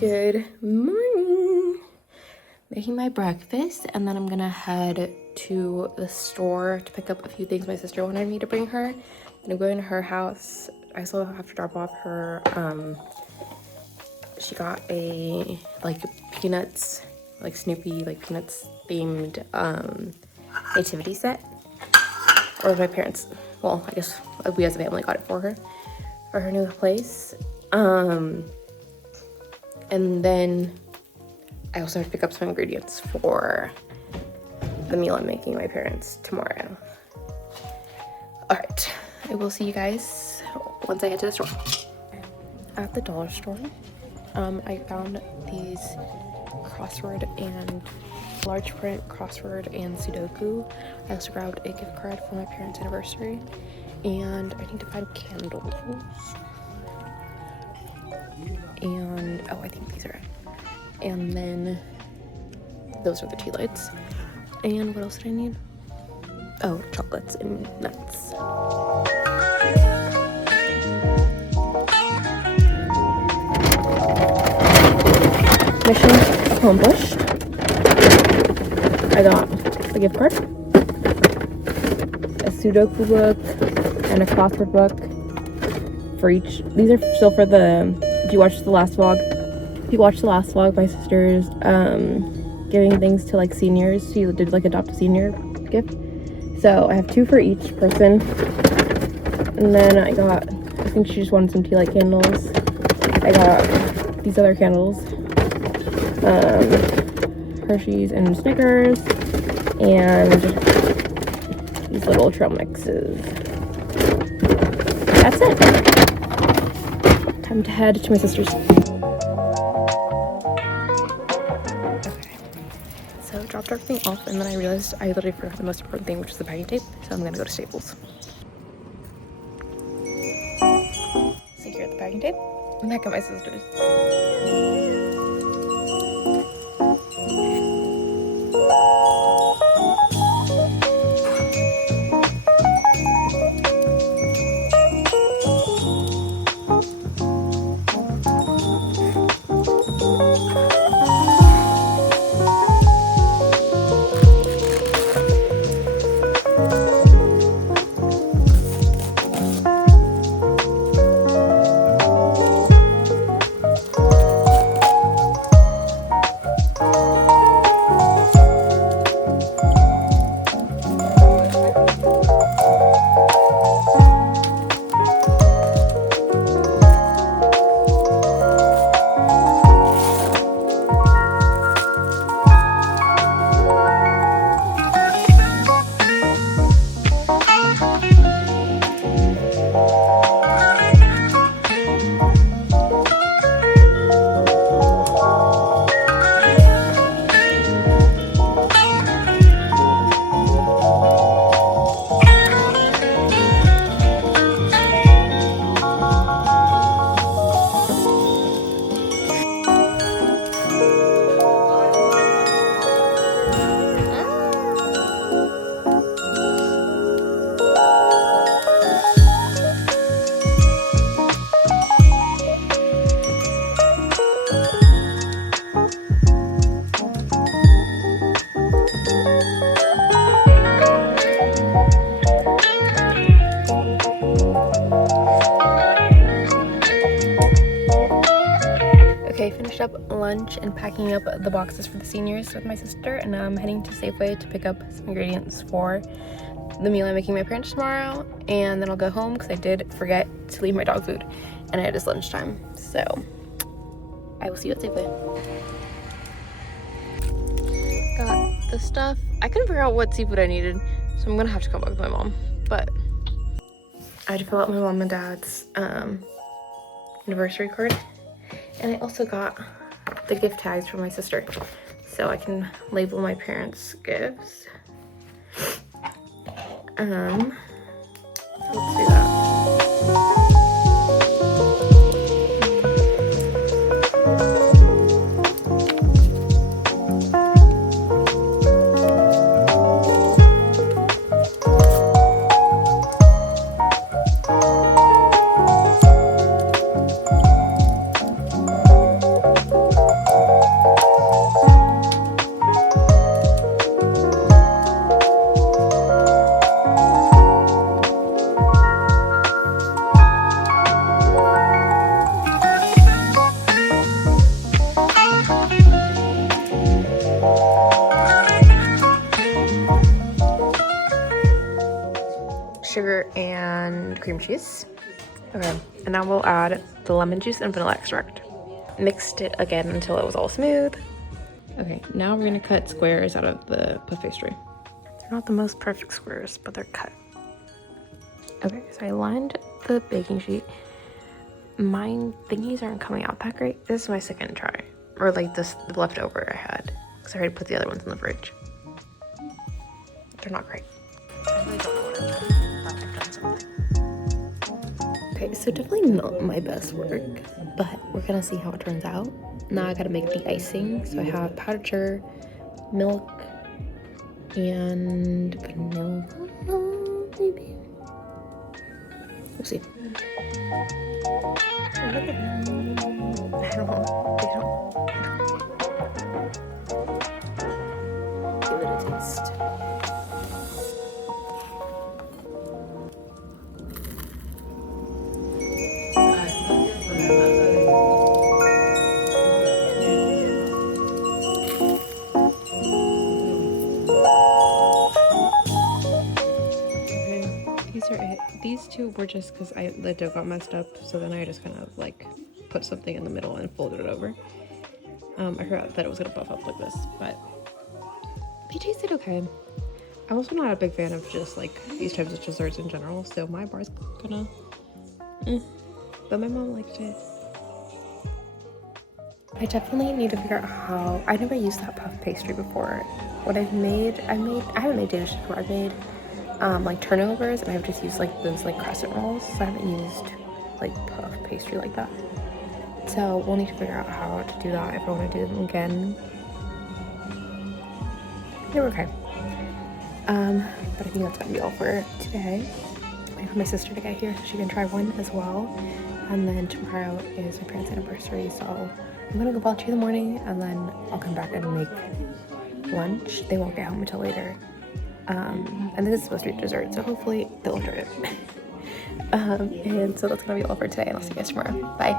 Good morning. Making my breakfast, and then I'm gonna head to the store to pick up a few things my sister wanted me to bring her. And I'm going to her house. I still have to drop off her she got a like Peanuts, like Snoopy, like Peanuts themed nativity set. Or my parents, well, I guess we as a family got it for her new place. And then I also have to pick up some ingredients for the meal I'm making my parents tomorrow. All right, I will see you guys once I head to the store. At the dollar store, I found these crossword and large print crossword and Sudoku. I also grabbed a gift card for my parents' anniversary, and I need to find candles. And oh, I think these are it. And then those are the tea lights. And what else did I need? Oh, chocolates and nuts. Mission accomplished. I got a gift card, a Sudoku book, and a crossword book for each. These are still for the, if you watched the last vlog, my sister's giving things to like seniors. She did like adopt a senior gift. So I have 2 for each person. And then I think she just wanted some tea light candles. I got these other candles. Hershey's and Snickers, and these little trail mixes. That's it. Time to head to my sister's. Okay, so dropped everything off, and then I realized I literally forgot the most important thing, which is the packing tape. So I'm gonna go to Staples. So here at the packing tape, I'm back at my sister's. Finished up lunch and packing up the boxes for the seniors with my sister, and now I'm heading to Safeway to pick up some ingredients for the meal I'm making my parents tomorrow, and then I'll go home because I did forget to leave my dog food and it is lunchtime. So I will see you at Safeway. Got the stuff. I couldn't figure out what seafood I needed, so I'm gonna have to come back with my mom, but I had to fill out my mom and dad's anniversary card. And I also got the gift tags for my sister, so I can label my parents' gifts. So let's do that. and cream cheese. Okay, and now we'll add the lemon juice and vanilla extract. Mixed it again until it was all smooth. Okay, now we're gonna cut squares out of the puff pastry. They're not the most perfect squares, but they're cut. Okay, so I lined the baking sheet. Mine thingies aren't coming out that great. This is my second try, or like this the leftover I had, because I already put the other ones in the fridge. They're not great. I really don't know what I've done, but I've done something. Okay, so definitely not my best work, but we're gonna see how it turns out. Now I gotta make the icing. So I have powdered sugar, milk, and vanilla, maybe? We'll see. I don't know. Give it a taste. These two were just because the dough got messed up, so then I just kind of like put something in the middle and folded it over. I forgot that it was gonna puff up like this, but they tasted okay. I'm also not a big fan of just like these types of desserts in general, so my bar's gonna but my mom liked it. I definitely need to figure out how. I never used that puff pastry before. What I haven't made Danishes before. I've made like turnovers, and I've just used like those like crescent rolls, so I haven't used like puff pastry like that. So we'll need to figure out how to do that if I want to do them again. They were okay. But I think that's gonna be all for today. I'm waiting for my sister to get here so she can try one as well. And then tomorrow is my parents' anniversary, so I'm gonna go volunteer in the morning, and then I'll come back and make lunch. They won't get home until later. And this is supposed to be dessert, so hopefully they'll enjoy it. And so that's gonna be all for today, and I'll see you guys tomorrow. Bye.